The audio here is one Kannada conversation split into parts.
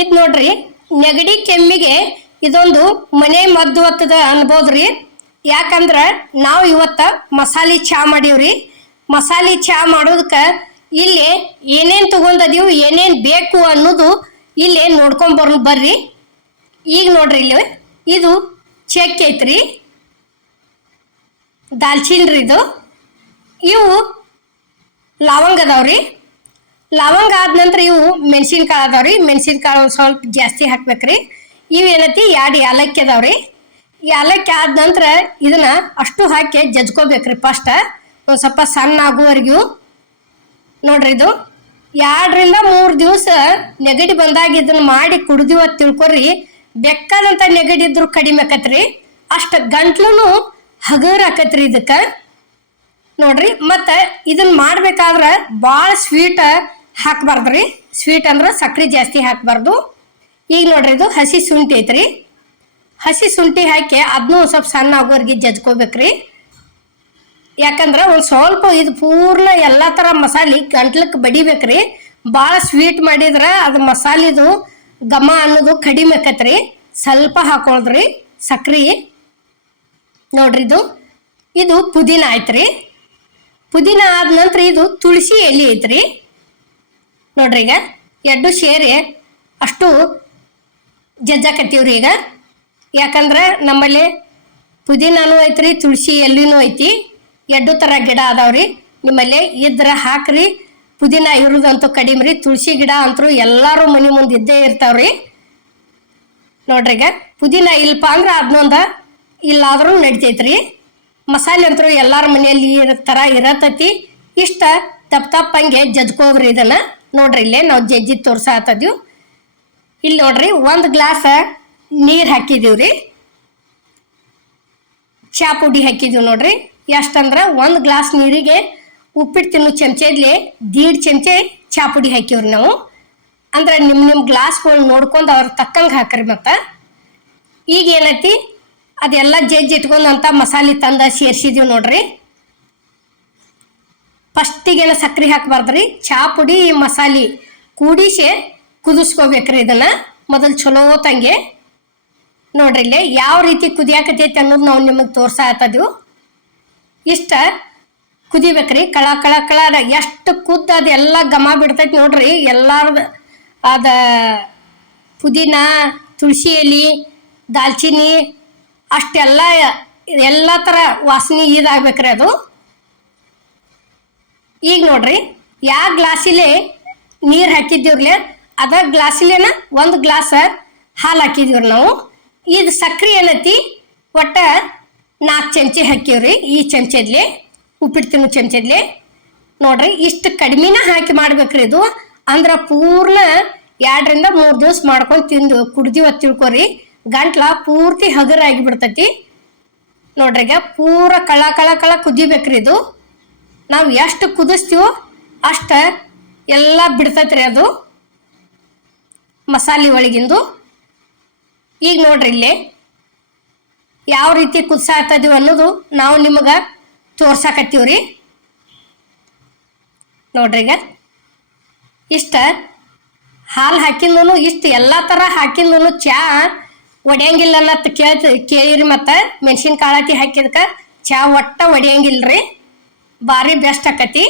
ಇದು ನೋಡ್ರಿ, ನೆಗಡಿ ಕೆಮ್ಮಿಗೆ ಇದೊಂದು ಮನೆ ಮದ್ದು ಹೊತ್ತದ ಅನ್ಬೋದ್ರಿ. ಯಾಕಂದ್ರ ನಾವು ಇವತ್ತ ಮಸಾಲೆ ಚಾ ಮಾಡೀವ್ರಿ. ಮಸಾಲೆ ಚಾ ಮಾಡೋದಕ್ಕೆ ಇಲ್ಲಿ ಏನೇನ್ ತಗೊಂಡದೀವು, ಏನೇನ್ ಬೇಕು ಅನ್ನೋದು ಇಲ್ಲಿ ನೋಡ್ಕೊಂಡ್ ಬರ್, ಬರ್ರಿ. ಈಗ ನೋಡ್ರಿ ಇಲ್ಲಿ, ಇದು ಚೆಕ್ ಐತ್ರಿ. ದಾಲ್ಚಿನ್ರಿ ಇದು. ಇವು ಲವಂಗ ಅದಾವ್ರಿ. ಲವಂಗ ಆದ ನಂತರ ಇವು ಮೆಣಸಿನ್ಕಾಳು ಅದಾವ್ರಿ ಮೆಣಸಿನ್ಕಾಳು ಸ್ವಲ್ಪ ಜಾಸ್ತಿ ಹಾಕ್ಬೇಕ್ರಿ. ಇವು ಏನೈತಿ? ಎರಡು ಏಲಕ್ಕಿ ಅದಾವ್ರಿ ಏಲಕ್ಕಿ ಆದ ನಂತರ ಇದನ್ನ ಅಷ್ಟು ಹಾಕಿ ಜಜ್ಕೋಬೇಕ್ರಿ ಫಸ್ಟ್ ಒಂದು ಸ್ವಲ್ಪ ಸಣ್ಣ ಆಗುವವರೆಗೂ ನೋಡ್ರಿ ಇದು. ಎರಡರಿಂದ ಮೂರು ದಿವಸ ನೆಗಡಿ ಬಂದಾಗ ಇದನ್ನ ಮಾಡಿ ಕುಡ್ದಿವ ತಿಳ್ಕೊರಿ. ಬೆಕ್ಕದಂತ ನೆಗಡಿ ಇದ್ರು ಕಡಿಮೆ ಆಕತ್ರಿ. ಅಷ್ಟ ಗಂಟ್ಲು ಹಗರ್ ಆಕತ್ರಿ ಇದಕ್ಕೆ. ನೋಡ್ರಿ. ಮತ್ತೆ ಇದನ್ನ ಮಾಡ್ಬೇಕಾದ್ರ ಭಾಳ ಸ್ವೀಟ್ ಹಾಕ್ಬಾರ್ದ್ರಿ. ಸ್ವೀಟ್ ಅಂದ್ರೆ ಸಕ್ಕರೆ ಜಾಸ್ತಿ ಹಾಕಬಾರ್ದು. ಈಗ ನೋಡ್ರಿ ಇದು ಹಸಿ ಶುಂಠಿ ಐತ್ರಿ. ಹಸಿ ಶುಂಠಿ ಹಾಕಿ ಅದನ್ನೂ ಸ್ವಲ್ಪ ಸಣ್ಣ ಆಗೋರ್ಗೆ ಜಜ್ಕೋಬೇಕ್ರಿ. ಯಾಕಂದ್ರೆ ಒಂದು ಸ್ವಲ್ಪ ಇದು ಪೂರ್ಣ ಎಲ್ಲ ಥರ ಮಸಾಲೆ ಗಂಟ್ಲಕ್ಕೆ ಬಡಿಬೇಕ್ರಿ. ಭಾಳ ಸ್ವೀಟ್ ಮಾಡಿದ್ರೆ ಅದು ಮಸಾಲಿದು ಘಮ ಅನ್ನೋದು ಕಡಿಮೆ ಆಕತ್ರಿ. ಸ್ವಲ್ಪ ಹಾಕೊಳ್ದ್ರಿ ಸಕ್ರೆ. ನೋಡ್ರಿ ಇದು. ಇದು ಪುದೀನ ಆಯ್ತ್ರಿ ಪುದೀನ ಆದ ನಂತರ ಇದು ತುಳಸಿ ಎಲೆ ಐತ್ರಿ. ನೋಡ್ರಿ ಈಗ ಎರಡು ಸೇರಿ ಅಷ್ಟು ಜಜ್ಜಾಕತ್ತೀವ್ರಿ ಈಗ. ಯಾಕಂದ್ರೆ ನಮ್ಮಲ್ಲಿ ಪುದೀನಾನು ಐತ್ರಿ, ತುಳಸಿ ಎಲ್ಲಿನೂ ಐತಿ. ಎರಡು ಥರ ಗಿಡ ಅದಾವ್ರಿ. ನಿಮ್ಮಲ್ಲಿ ಇದ್ರ ಹಾಕ್ರಿ. ಪುದೀನ ಇರೋದಂತೂ ಕಡಿಮೆ ರೀ ತುಳಸಿ ಗಿಡ ಅಂತೂ ಎಲ್ಲರೂ ಮನೆ ಮುಂದೆ ಇದ್ದೇ ಇರ್ತಾವ್ರಿ. ನೋಡ್ರಿ ಈಗ ಪುದೀನ ಇಲ್ಲಪ್ಪ ಅಂದ್ರೆ ಅದನ್ನೊಂದ ಇಲ್ಲಾದರೂ ನಡಿತೈತ್ರಿ. ಮಸಾಲೆ ಅಂತೂ ಎಲ್ಲಾರ ಮನೆಯಲ್ಲಿ ಇರತ್ತಾರ ಇರತೈತಿ. ಇಷ್ಟ ತಪ್ಪ ತಪ್ಪಂಗೆ ಜಜ್ಕೋಗ್ರಿ ಇದನ್ನ. ನೋಡ್ರಿ ಇಲ್ಲೇ ನಾವು ಜಜ್ಜಿ ತೋರ್ಸಾತದ್ವಿ ಇಲ್ಲಿ ನೋಡ್ರಿ ಒಂದು ಗ್ಲಾಸ್ ನೀರು ಹಾಕಿದೀವ್ರಿ ಚಾ ಪುಡಿ ಹಾಕಿದೀವಿ ನೋಡ್ರಿ. ಎಷ್ಟಂದ್ರೆ ಒಂದು ಗ್ಲಾಸ್ ನೀರಿಗೆ ಉಪ್ಪಿಟ್ಟು ತಿನ್ನೋ ಚಮಚೆದ್ಲಿ ದೀಡ್ ಚಮಚೆ ಚಾ ಪುಡಿ ಹಾಕಿವ್ರಿ ನಾವು. ಅಂದ್ರೆ ನಿಮ್ಮ ನಿಮ್ಮ ಗ್ಲಾಸ್ಗಳು ನೋಡ್ಕೊಂಡು ಅವ್ರ ತಕ್ಕಂಗೆ ಹಾಕ್ರಿ ಮತ್ತೆ. ಈಗ ಏನೈತಿ? ಅದೆಲ್ಲ ಜಜ್ಜಿ ಇಟ್ಕೊಂಡಂಥ ಮಸಾಲೆ ತಂದು ಸೇರಿಸಿದೀವಿ ನೋಡ್ರಿ. ಫಸ್ಟಿಗೆಲ್ಲ ಸಕ್ಕರೆ ಹಾಕಬಾರ್ದ್ರಿ. ಚಾ ಪುಡಿ, ಮಸಾಲೆ ಕೂಡಿಸಿ ಕುದಿಸ್ಕೋಬೇಕ್ರಿ ಇದನ್ನ. ಮೊದಲು ಚಲೋ ತಂಗೆ. ನೋಡ್ರಿ ಇಲ್ಲಿ ಯಾವ ರೀತಿ ಕುದಿಯಾಕತೈತಿ ಅನ್ನೋದು ನಾವು ನಿಮಗೆ ತೋರ್ಸಾ ಇಷ್ಟ ಕುದಿಬೇಕ್ರಿ. ಕಳ ಕಳ ಕಳ ಎಷ್ಟು ಕುದ್ದ ಅದೆಲ್ಲ ಘಮ ಬಿಡ್ತೈತಿ ನೋಡ್ರಿ. ಎಲ್ಲಾರ್ದು ಅದ ಪುದೀನ, ತುಳಸಿ ಎಲೆ, ದಾಲ್ಚಿನ್ನಿ ಅಷ್ಟೆಲ್ಲ, ಎಲ್ಲ ಥರ ವಾಸನೆ ಇದಾಗ್ಬೇಕ್ರಿ ಅದು. ಈಗ ನೋಡ್ರಿ, ಯಾವ ಗ್ಲಾಸಿಲೆ ನೀರು ಹಾಕಿದ್ದೀವ್ರಲೆ, ಅದ ಗ್ಲಾಸಿಲೇನ ಒಂದು ಗ್ಲಾಸ್ ಹಾಲು ಹಾಕಿದೀವ್ರಿ ನಾವು. ಇದು ಸಕ್ರೆ ಏನೈತಿ, ಒಟ್ಟ ನಾಲ್ಕು ಚಮಚೆ ಹಾಕಿವ್ರಿ, ಈ ಚಮಚದ್ಲಿ ಉಪ್ಪಿಟ್ಟು ತಿನ್ನೋ ಚಮಚದ್ಲಿ. ನೋಡ್ರಿ, ಇಷ್ಟು ಕಡಿಮೆನ ಹಾಕಿ ಮಾಡ್ಬೇಕ್ರಿ ಇದು. ಅಂದ್ರೆ ಪೂರ್ಣ ಎರಡರಿಂದ ಮೂರು ದಿವಸ ಮಾಡ್ಕೊಂಡು ತಿಂದು, ಕುಡ್ದಿವ ತಿಳ್ಕೊರಿ. ಗಂಟ್ಲ ಪೂರ್ತಿ ಹಗರಾಗಿ ಬಿಡ್ತೈತಿ ನೋಡ್ರಿ ಈಗ ಪೂರ ಕಳ ಕಳ ಕಳ ಕುದಿಬೇಕ್ರಿ ಇದು. ನಾವು ಎಷ್ಟು ಕುದಿಸ್ತೀವೋ ಅಷ್ಟು ಎಲ್ಲ ಬಿಡ್ತೈತ್ರಿ ಅದು. ಮಸಾಲೆ ಒಳಗಿಂದು. ಈಗ ನೋಡ್ರಿ ಇಲ್ಲಿ ಯಾವ ರೀತಿ ಕುದಿಸಾತದೀವಿ ಅನ್ನೋದು ನಾವು ನಿಮಗೆ ರೀ ನೋಡ್ರಿ ಈಗ. ಇಷ್ಟ ಹಾಲು ಹಾಕಿಂದನು ಇಷ್ಟು ಎಲ್ಲ ಥರ ಹಾಕಿಂದನು ಚಾ ಒಡೆಯಂಗಿಲ್ಲ ಕೇಳ್ತ ಕೇಳಿರಿ ಮತ್ತು ಮೆಣಸಿನ ಹಾಕಿ ಹಾಕಿದ್ಕ ಚಾ ಒಟ್ಟ ಒಡೆಯಂಗಿಲ್ರಿ. ಭಾರಿ ಬೆಸ್ಟ್ ಆಕತಿ.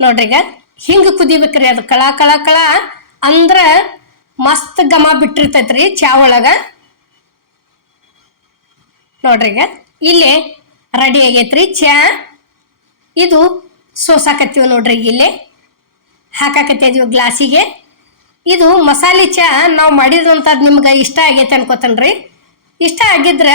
ನೋಡ್ರಿ ಈಗ, ಹಿಂಗೆ ಕುದಿಬೇಕ್ರಿ ಅದು ಕಳ ಕಳ ಕಳ, ಅಂದ್ರ ಮಸ್ತ್ ಘಮ ಬಿಟ್ಟಿರ್ತೈತ್ರಿ ಚಾ ಒಳಗ. ನೋಡ್ರಿ ಈಗ, ಇಲ್ಲಿ ರೆಡಿ ಆಗೈತ್ರಿ ಚಾ. ಇದು ಸೋಸಾಕತ್ತೀವಿ ನೋಡ್ರಿ ಇಲ್ಲಿ. ಹಾಕಾಕತ್ತಿದೀವಿ ಗ್ಲಾಸಿಗೆ. ಇದು ಮಸಾಲೆ ಚಾ ನಾವು ಮಾಡಿದಂಥದ್ದು ನಿಮ್ಗೆ ಇಷ್ಟ ಆಗೈತೆ ಅನ್ಕೋತನ್ರಿ. ಇಷ್ಟ ಆಗಿದ್ರೆ